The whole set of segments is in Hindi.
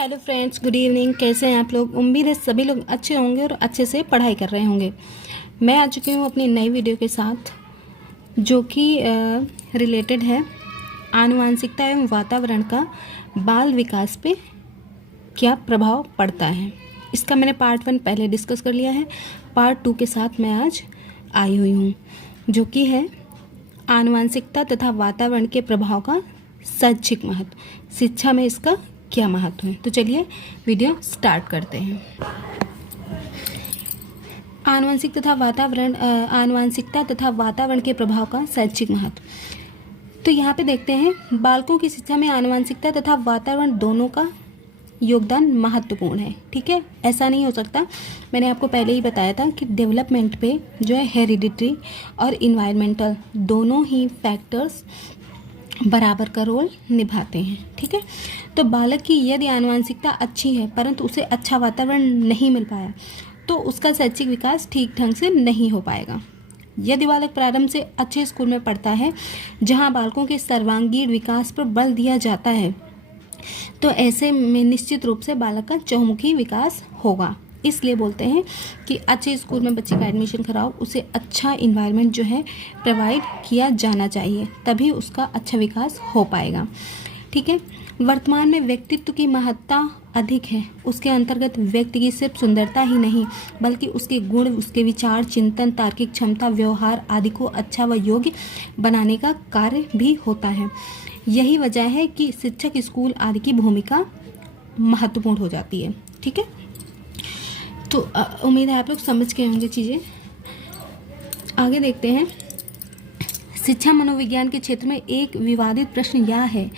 Hello friends, good evening. कैसे हैं आप लोग? उम्मीद है सभी लोग अच्छे होंगे और अच्छे से पढ़ाई कर रहे होंगे। मैं आ चुकी हूँ अपनी नई वीडियो के साथ, जो कि रिलेटेड है आनुवांशिकता एवं वातावरण का बाल विकास पे क्या प्रभाव पड़ता है। इसका मैंने पार्ट 1 पहले डिस्कस कर लिया है। पार्ट 2 के साथ मैं आज आई हुई हूँ, जो कि है आनुवांशिकता तथा वातावरण के प्रभाव का शैक्षिक महत्व। शिक्षा में इसका क्या महत्व है। तो चलिए वीडियो स्टार्ट करते हैं। आनुवांशिकता तथा वातावरण के प्रभाव का शैक्षिक महत्व। तो यहाँ पे देखते हैं, बालकों की शिक्षा में आनुवांशिकता तथा वातावरण दोनों का योगदान महत्वपूर्ण है। ठीक है, ऐसा नहीं हो सकता। मैंने आपको पहले ही बताया था कि डेवलपमेंट पे जो है हेरिडिटरी और इन्वायरमेंटल दोनों ही फैक्टर्स बराबर का रोल निभाते हैं। ठीक है, तो बालक की यदि आनुवांशिकता अच्छी है परंतु उसे अच्छा वातावरण नहीं मिल पाया तो उसका शैक्षिक विकास ठीक ढंग से नहीं हो पाएगा। यदि बालक प्रारंभ से अच्छे स्कूल में पढ़ता है जहां बालकों के सर्वांगीण विकास पर बल दिया जाता है, तो ऐसे में निश्चित रूप से बालक का चहुमुखी विकास होगा। इसलिए बोलते हैं कि अच्छे स्कूल में बच्चे का एडमिशन कराओ, उसे अच्छा इन्वायरमेंट जो है प्रोवाइड किया जाना चाहिए, तभी उसका अच्छा विकास हो पाएगा। ठीक है, वर्तमान में व्यक्तित्व की महत्ता अधिक है। उसके अंतर्गत व्यक्ति की सिर्फ सुंदरता ही नहीं बल्कि उसके गुण, उसके विचार, चिंतन, तार्किक क्षमता, व्यवहार आदि को अच्छा व योग्य बनाने का कार्य भी होता है। यही वजह है कि शिक्षक, स्कूल आदि की भूमिका महत्वपूर्ण हो जाती है। ठीक है, तो उम्मीद है आप लोग समझ गए होंगे चीज़ें। आगे देखते हैं। शिक्षा मनोविज्ञान के क्षेत्र में एक विवादित प्रश्न यह है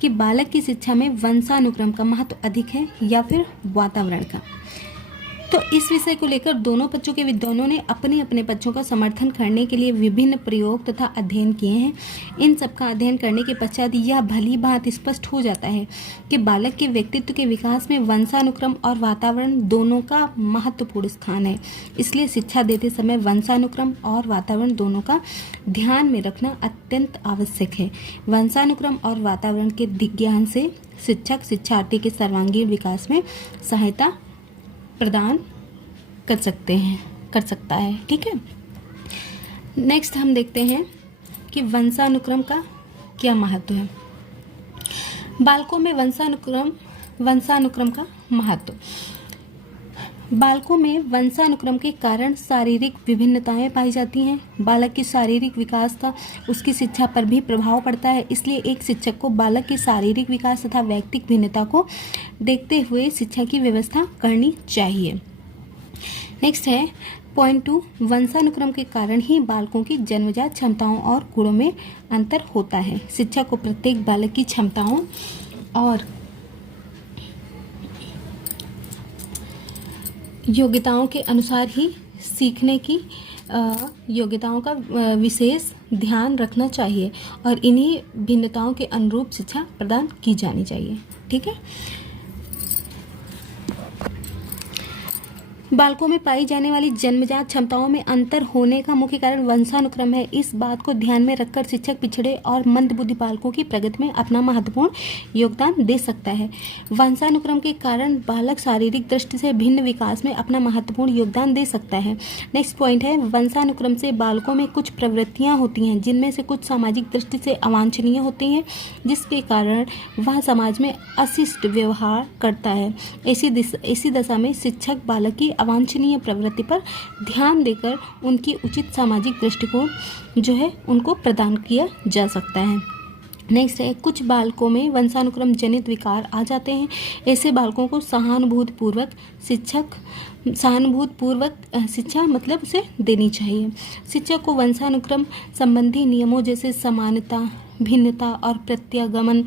कि बालक की शिक्षा में वंशानुक्रम का महत्व अधिक है या फिर वातावरण का। तो इस विषय को लेकर दोनों पक्षों के विद्वानों ने अपने अपने पक्षों का समर्थन करने के लिए विभिन्न प्रयोग तथा अध्ययन किए हैं। इन सब का अध्ययन करने के पश्चात यह भली भांति स्पष्ट हो जाता है कि बालक के व्यक्तित्व के विकास में वंशानुक्रम और वातावरण दोनों का महत्वपूर्ण स्थान है। इसलिए शिक्षा देते समय वंशानुक्रम और वातावरण दोनों का ध्यान में रखना अत्यंत आवश्यक है। वंशानुक्रम और वातावरण के ज्ञान से शिक्षक शिक्षार्थी के सर्वांगीण विकास में सहायता प्रदान कर सकता है। ठीक है, नेक्स्ट हम देखते हैं कि वंशानुक्रम का क्या महत्व है। बालकों में वंशानुक्रम का महत्व। बालकों में वंशानुक्रम के कारण शारीरिक विभिन्नताएं पाई जाती हैं। बालक के शारीरिक विकास का उसकी शिक्षा पर भी प्रभाव पड़ता है। इसलिए एक शिक्षक को बालक के शारीरिक विकास तथा व्यक्तिगत भिन्नता को देखते हुए शिक्षा की व्यवस्था करनी चाहिए। नेक्स्ट है पॉइंट 2, वंशानुक्रम के कारण ही बालकों की जन्मजात क्षमताओं और गुणों में अंतर होता है। शिक्षक को प्रत्येक बालक की क्षमताओं और योग्यताओं के अनुसार ही सीखने की योग्यताओं का विशेष ध्यान रखना चाहिए और इन्हीं भिन्नताओं के अनुरूप शिक्षा प्रदान की जानी चाहिए। ठीक है, बालकों में पाई जाने वाली जन्मजात क्षमताओं में अंतर होने का मुख्य कारण वंशानुक्रम है। इस बात को ध्यान में रखकर शिक्षक पिछड़े और मंदबुद्धि बालकों की प्रगति में अपना महत्वपूर्ण योगदान दे सकता है। वंशानुक्रम के कारण बालक शारीरिक दृष्टि से भिन्न विकास में अपना महत्वपूर्ण योगदान दे सकता है। नेक्स्ट पॉइंट है, वंशानुक्रम से बालकों में कुछ प्रवृत्तियाँ होती हैं जिनमें से कुछ सामाजिक दृष्टि से अवांछनीय होती हैं, जिसके कारण वह समाज में अशिष्ट व्यवहार करता है। इसी दशा में शिक्षक बालक की अवांछनीय प्रवृत्ति पर ध्यान देकर उनकी उचित सामाजिक दृष्टिकोण जो है उनको प्रदान किया जा सकता है। नेक्स्ट है, कुछ बालकों में वंशानुक्रम जनित विकार आ जाते हैं। ऐसे बालकों को सहानुभूतिपूर्वक शिक्षा मतलब उसे देनी चाहिए। शिक्षक को वंशानुक्रम संबंधी नियमों जैसे समानता, भिन्नता और प्रत्यागमन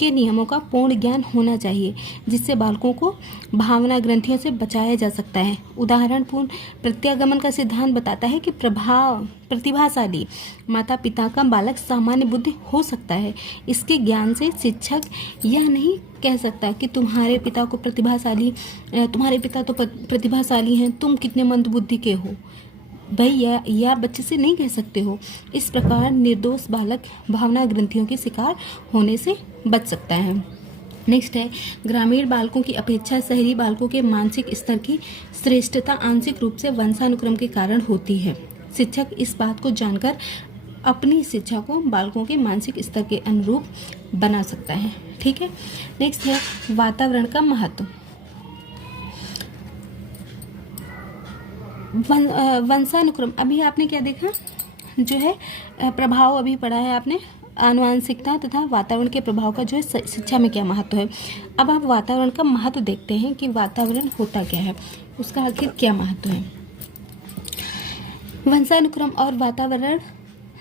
के नियमों का पूर्ण ज्ञान होना चाहिए, जिससे बालकों को भावना ग्रंथियों से बचाया जा सकता है। उदाहरणपूर्ण प्रत्यागमन का सिद्धांत बताता है कि प्रतिभाशाली माता पिता का बालक सामान्य बुद्धि हो सकता है। इसके ज्ञान से शिक्षक यह नहीं कह सकता कि तुम्हारे पिता तो प्रतिभाशाली हैं, तुम कितने मंदबुद्धि के हो। भाई या बच्चे से नहीं कह सकते हो। इस प्रकार निर्दोष बालक भावना ग्रंथियों के शिकार होने से बच सकता है। नेक्स्ट है, ग्रामीण बालकों की अपेक्षा शहरी बालकों के मानसिक स्तर की श्रेष्ठता आंशिक रूप से वंशानुक्रम के कारण होती है। शिक्षक इस बात को जानकर अपनी शिक्षा को बालकों के मानसिक स्तर के अनुरूप बना सकता है। ठीक है। नेक्स्ट है, वातावरण का महत्व। वंशानुक्रम, अभी आपने क्या देखा, जो है प्रभाव अभी पढ़ा है आपने, आनुवांशिकता तथा वातावरण के प्रभाव का जो है शिक्षा में क्या महत्व है। अब आप वातावरण का महत्व देखते हैं कि वातावरण होता क्या है, उसका आखिर क्या महत्व है। वंशानुक्रम और वातावरण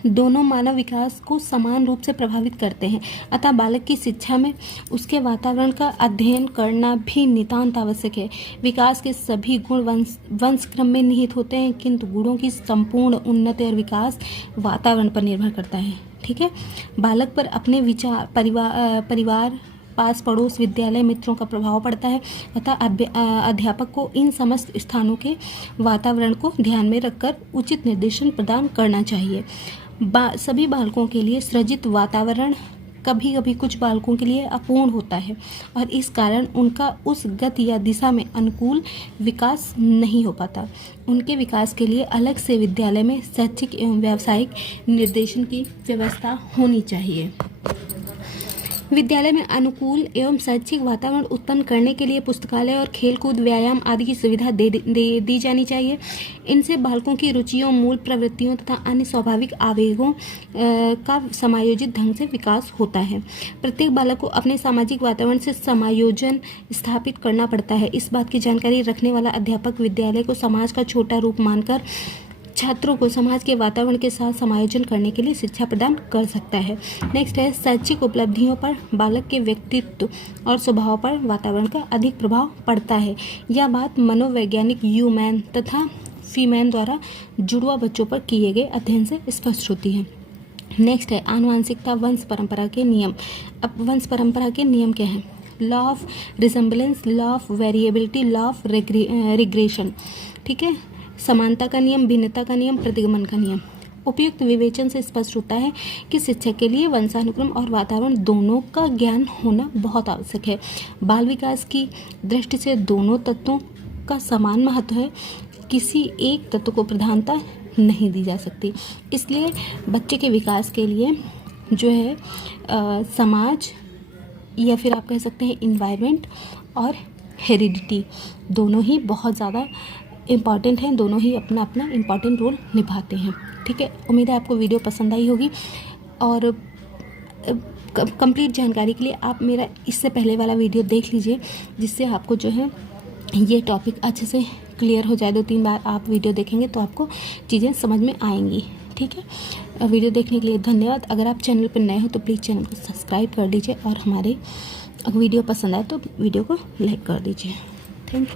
दोनों मानव विकास को समान रूप से प्रभावित करते हैं, अतः बालक की शिक्षा में उसके वातावरण का अध्ययन करना भी नितांत आवश्यक है। विकास के सभी गुण वंश क्रम में निहित होते हैं, किंतु गुणों की संपूर्ण उन्नति और विकास वातावरण पर निर्भर करता है। ठीक है। बालक पर अपने विचार, परिवार, पास पड़ोस, विद्यालय, मित्रों का प्रभाव पड़ता है, अतः अध्यापक को इन समस्त स्थानों के वातावरण को ध्यान में रखकर उचित निर्देशन प्रदान करना चाहिए। सभी बालकों के लिए सृजित वातावरण कभी कभी कुछ बालकों के लिए अपूर्ण होता है और इस कारण उनका उस गति या दिशा में अनुकूल विकास नहीं हो पाता। उनके विकास के लिए अलग से विद्यालय में शैक्षिक एवं व्यावसायिक निर्देशन की व्यवस्था होनी चाहिए। विद्यालय में अनुकूल एवं शैक्षिक वातावरण उत्पन्न करने के लिए पुस्तकालय और खेलकूद, व्यायाम आदि की सुविधा दी जानी चाहिए। इनसे बालकों की रुचियों, मूल प्रवृत्तियों तथा अन्य स्वाभाविक आवेगों का समायोजित ढंग से विकास होता है। प्रत्येक बालक को अपने सामाजिक वातावरण से समायोजन स्थापित करना पड़ता है। इस बात की जानकारी रखने वाला अध्यापक विद्यालय को समाज का छोटा रूप मानकर छात्रों को समाज के वातावरण के साथ समायोजन करने के लिए शिक्षा प्रदान कर सकता है। नेक्स्ट है, शैक्षिक उपलब्धियों पर बालक के व्यक्तित्व और स्वभाव पर वातावरण का अधिक प्रभाव पड़ता है। यह बात मनोवैज्ञानिक ह्यूमैन तथा फीमैन द्वारा जुड़वा बच्चों पर किए गए अध्ययन से स्पष्ट होती है। नेक्स्ट है, आनुवांशिकता, वंश परंपरा के नियम। अब वंश परंपरा के नियम क्या हैं? Law of resemblance, law of variability, law of regression. ठीक है। समानता का नियम, भिन्नता का नियम, प्रतिगमन का नियम। उपयुक्त विवेचन से स्पष्ट होता है कि शिक्षक के लिए वंशानुक्रम और वातावरण दोनों का ज्ञान होना बहुत आवश्यक है। बाल विकास की दृष्टि से दोनों तत्वों का समान महत्व है, किसी एक तत्व को प्रधानता नहीं दी जा सकती। इसलिए बच्चे के विकास के लिए जो है समाज या फिर आप कह सकते हैं इन्वायरमेंट और हेरिडिटी दोनों ही बहुत ज़्यादा इम्पॉर्टेंट हैं, दोनों ही अपना अपना इम्पॉर्टेंट रोल निभाते हैं। ठीक है। उम्मीद है आपको वीडियो पसंद आई होगी और कंप्लीट जानकारी के लिए आप मेरा इससे पहले वाला वीडियो देख लीजिए, जिससे आपको जो है ये टॉपिक अच्छे से क्लियर हो जाए। 2-3 बार आप वीडियो देखेंगे तो आपको चीज़ें समझ में आएंगी। ठीक है। वीडियो देखने के लिए धन्यवाद। अगर आप चैनल पर नए हो तो प्लीज़ चैनल को सब्सक्राइब कर दीजिए और हमारे वीडियो पसंद आए तो वीडियो को लाइक कर दीजिए। Thank you.